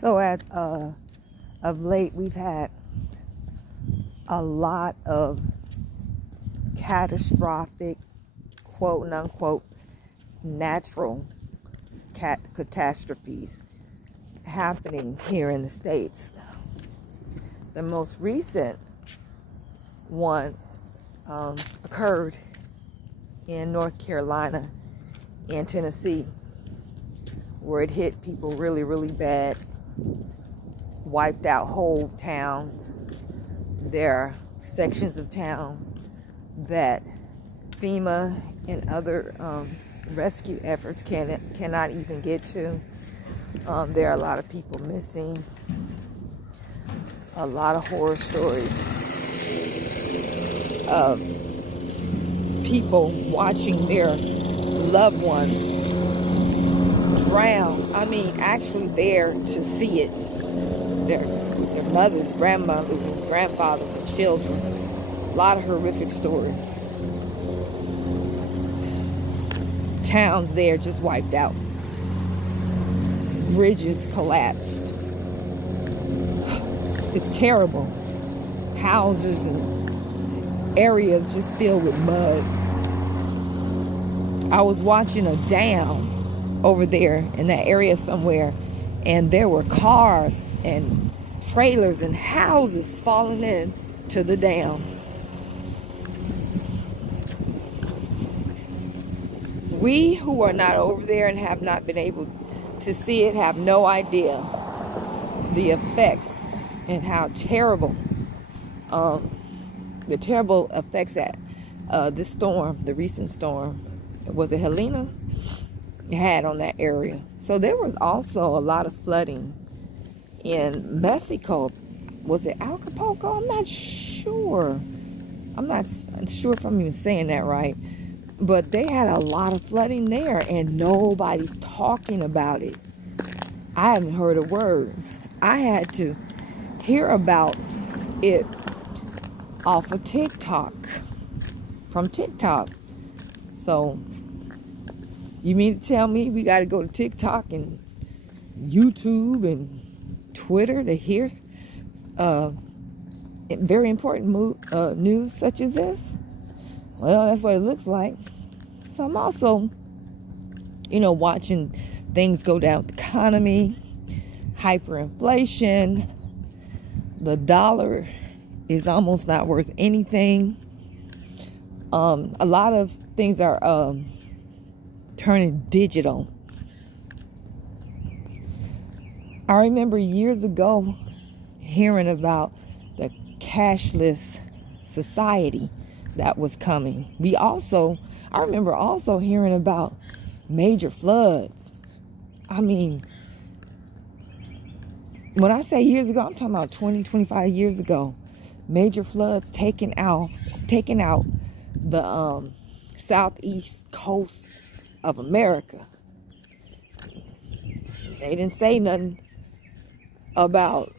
So as of late, we've had a lot of catastrophic, quote unquote, natural catastrophes happening here in the States. The most recent one occurred in North Carolina and Tennessee, where it hit people really, really bad, wiped out whole towns. There are sections of towns that FEMA and other rescue efforts cannot even get to. There are a lot of people missing, a lot of horror stories of people watching their loved ones drown. I mean, actually there to see it. Their mothers, grandmothers, and grandfathers and children. A lot of horrific stories. Towns there just wiped out. Bridges collapsed. It's terrible. Houses and areas just filled with mud. I was watching a dam over there in that area somewhere, and there were cars and trailers and houses falling in to the dam. We who are not over there and have not been able to see it have no idea the effects and how terrible, the terrible effects that this storm, the recent storm, was it Helena, had on that area. So there was also a lot of flooding in Mexico. Was it Acapulco? I'm not sure. I'm not sure if I'm even saying that right. But they had a lot of flooding there, and nobody's talking about it. I haven't heard a word. I had to hear about it off of TikTok, from TikTok. So, you mean to tell me we got to go to TikTok and YouTube and Twitter to hear very important news such as this? Well, that's what it looks like. So I'm also, watching things go down with the economy, hyperinflation. The dollar is almost not worth anything. A lot of things are turning digital. I remember years ago hearing about the cashless society that was coming. I remember also hearing about major floods. I mean, when I say years ago, I'm talking about 20, 25 years ago. Major floods taking out the southeast coast of America. They didn't say nothing about,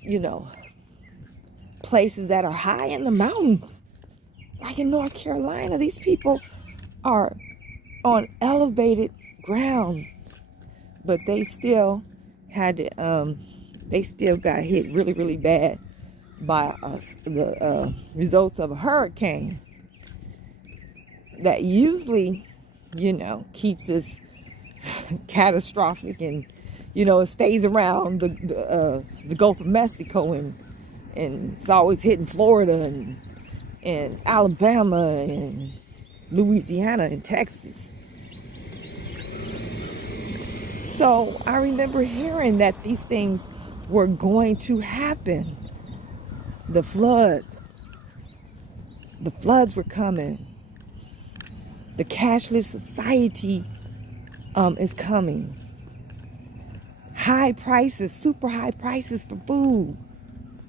places that are high in the mountains. Like in North Carolina, these people are on elevated ground, but they still had to, they still got hit really, really bad by the results of a hurricane that usually, keeps us catastrophic, and it stays around the Gulf of Mexico, and it's always hitting Florida and Alabama and Louisiana and Texas. So I remember hearing that these things were going to happen. The floods were coming. The cashless society is coming. High prices, super high prices for food.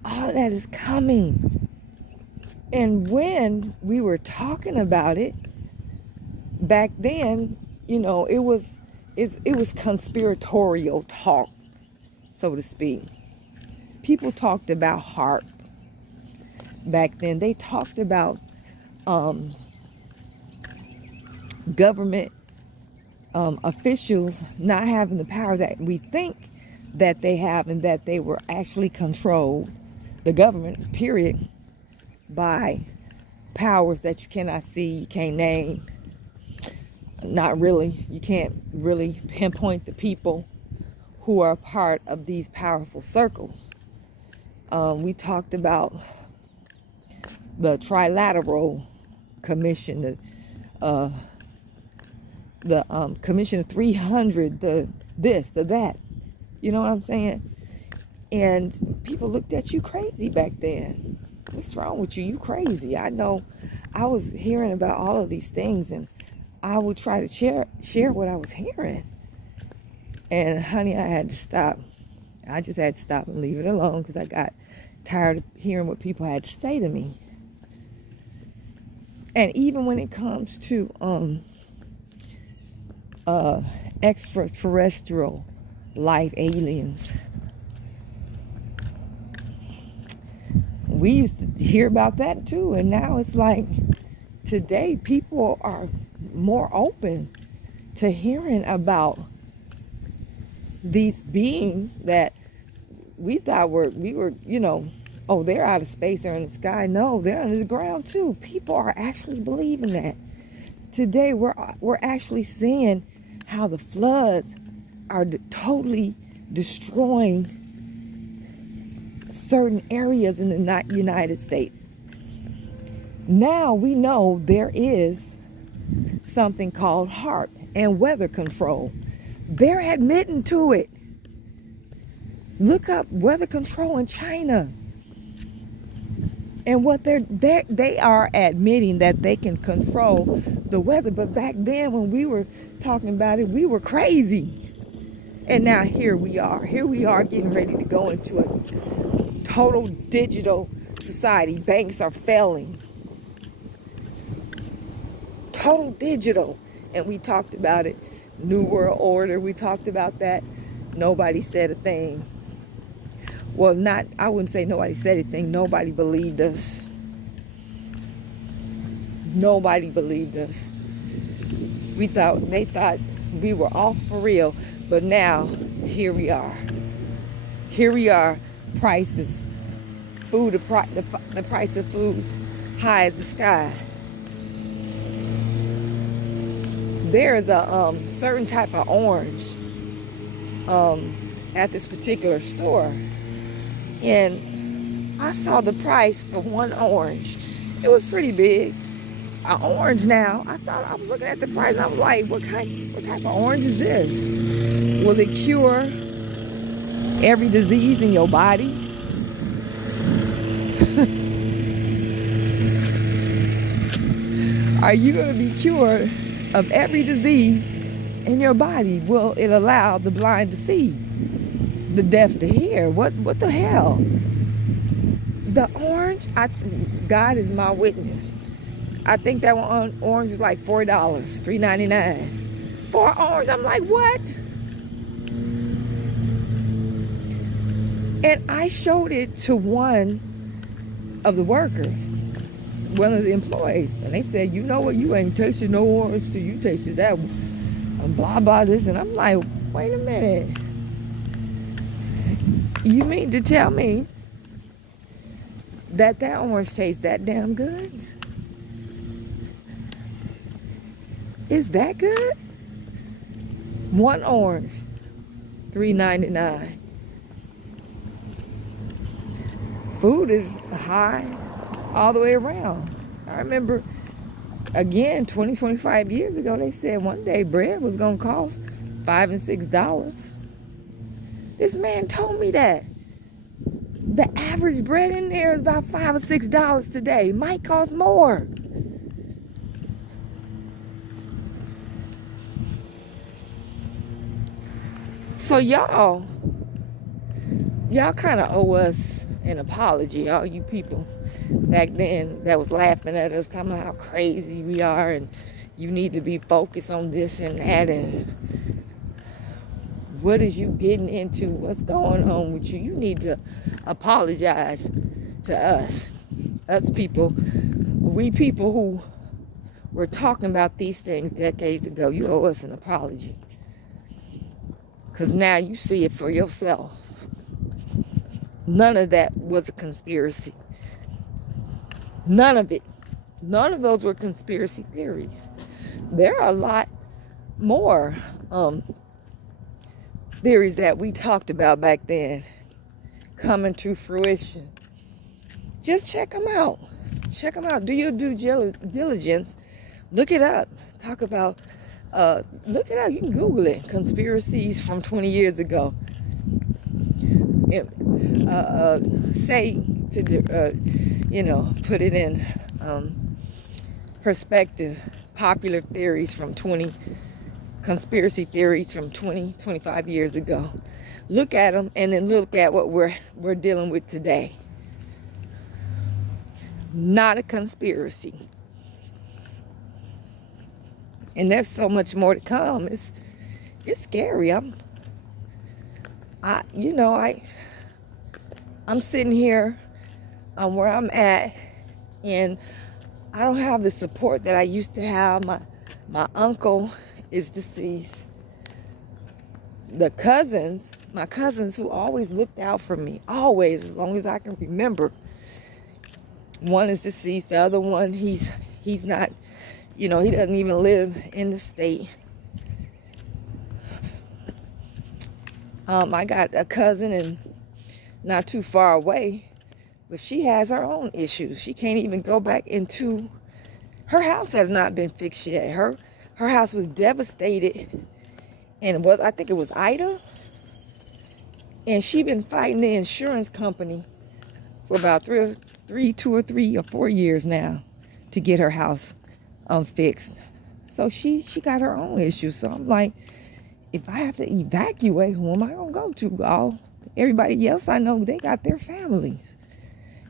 All of that is coming. And when we were talking about it back then, it was conspiratorial talk, so to speak. People talked about HARP back then. They talked about government officials not having the power that we think that they have, and that they were actually controlled, the government, period, by powers that you cannot see, you can't name. Not really. You can't really pinpoint the people who are part of these powerful circles. We talked about the Trilateral Commission, the Commission of 300, the this, the that. You know what I'm saying? And people looked at you crazy back then. What's wrong with you? You crazy. I know. I was hearing about all of these things, and I would try to share what I was hearing. And honey, I had to stop. I just had to stop and leave it alone because I got tired of hearing what people had to say to me. And even when it comes to extraterrestrial life, aliens, we used to hear about that too. And now it's like today people are more open to hearing about these beings that we thought we were, you know, oh, they're out of space, they're in the sky. No, they're under the ground too. People are actually believing that. Today we're actually seeing how the floods are totally destroying certain areas in the United States. Now we know there is something called HAARP and weather control. They're admitting to it. Look up weather control in China. And what they are admitting that they can control the weather. But back then when we were talking about it, we were crazy. And now here we are. Here we are getting ready to go into a total digital society. Banks are failing. Total digital. And we talked about it. New World Order. We talked about that. Nobody said a thing. Well, I wouldn't say nobody said anything. Nobody believed us. Nobody believed us. They thought we were all for real. But now, here we are. Here we are. Prices. Food, the price of food, high as the sky. There is a certain type of orange at this particular store. And I saw the price for one orange. It was pretty big. An orange now. I was looking at the price and I was like, what type of orange is this? Will it cure every disease in your body? Are you going to be cured of every disease in your body? Will it allow the blind to see? The deaf to hear? What the hell? The orange, God is my witness. I think that one orange was like $4, $3.99. For an orange, I'm like, what? And I showed it to one of the workers, one of the employees, and they said, you know what, you ain't tasted no orange till you tasted that one. And blah, blah, this. And I'm like, wait a minute. You mean to tell me that orange tastes that damn good? Is that good? One orange, $3.99. Food is high all the way around. I remember, again, 20, 25 years ago, they said one day bread was going to cost $5 and $6. This man told me that. The average bread in there is about $5 or $6 today. It might cost more. So y'all kind of owe us an apology, all you people back then that was laughing at us, talking about how crazy we are and you need to be focused on this and that, and what is you getting into? What's going on with you? You need to apologize to us people. We people who were talking about these things decades ago. You owe us an apology. Because now you see it for yourself. None of that was a conspiracy. None of it. None of those were conspiracy theories. There are a lot more theories that we talked about back then coming to fruition. Just check them out. Check them out. Do your due diligence. Look it up. Talk about, look it up. You can Google it. Conspiracies from 20 years ago. Say, to, you know, put it in perspective. Popular theories from conspiracy theories from 20, 25 years ago. Look at them and then look at what we're dealing with today. Not a conspiracy. And there's so much more to come. It's scary. I'm sitting here where I'm at, and I don't have the support that I used to have. My uncle is deceased. My cousins who always looked out for me, always, as long as I can remember. One is deceased. The other one, he's not, he doesn't even live in the state. I got a cousin and not too far away, but she has her own issues. She can't even go back into, her house has not been fixed yet. Her house was devastated, and I think it was Ida, and she been fighting the insurance company for about 2 or 3 or 4 years now to get her house fixed. So she got her own issues. So I'm like, if I have to evacuate, who am I gonna go to? Everybody else I know, they got their families.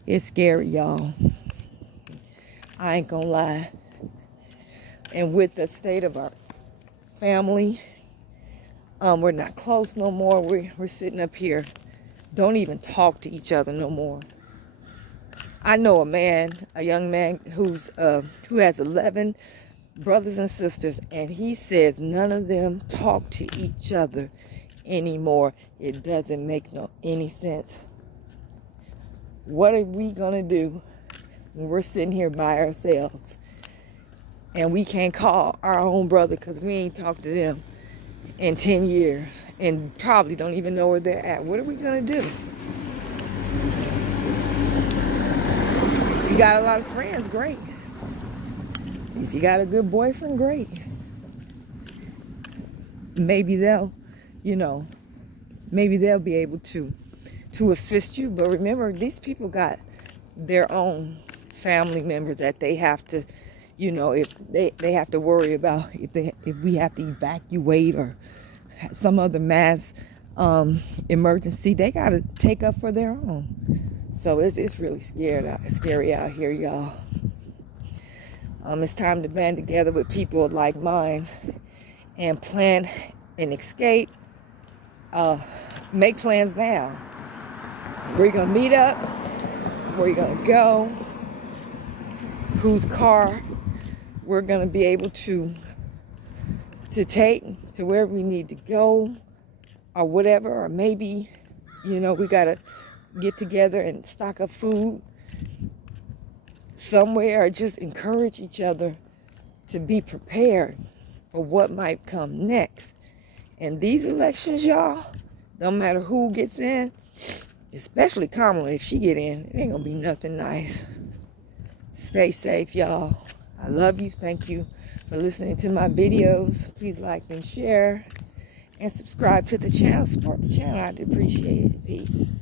It's scary, y'all. I ain't gonna lie. And with the state of our family, we're not close no more. We're sitting up here, don't even talk to each other no more. I know a young man who has 11 brothers and sisters, and he says none of them talk to each other anymore. It doesn't make any sense. What are we gonna do when we're sitting here by ourselves and we can't call our own brother because we ain't talked to them in 10 years and probably don't even know where they're at? What are we gonna do? If you got a lot of friends, great. If you got a good boyfriend, great. Maybe they'll be able to assist you. But remember, these people got their own family members that they have to, if they have to worry about if we have to evacuate or some other mass emergency, they got to take up for their own. So it's really scary out here, y'all. It's time to band together with people of like minds and plan an escape. Make plans now. Where you gonna meet up? Where you gonna go? Whose car we're gonna be able to take to where we need to go, or whatever. Or maybe, we gotta get together and stock up food somewhere, or just encourage each other to be prepared for what might come next. And these elections, y'all, no matter who gets in, especially Kamala, if she get in, it ain't gonna be nothing nice. Stay safe, y'all. I love you. Thank you for listening to my videos. Please like and share and subscribe to the channel. Support the channel. I'd appreciate it. Peace.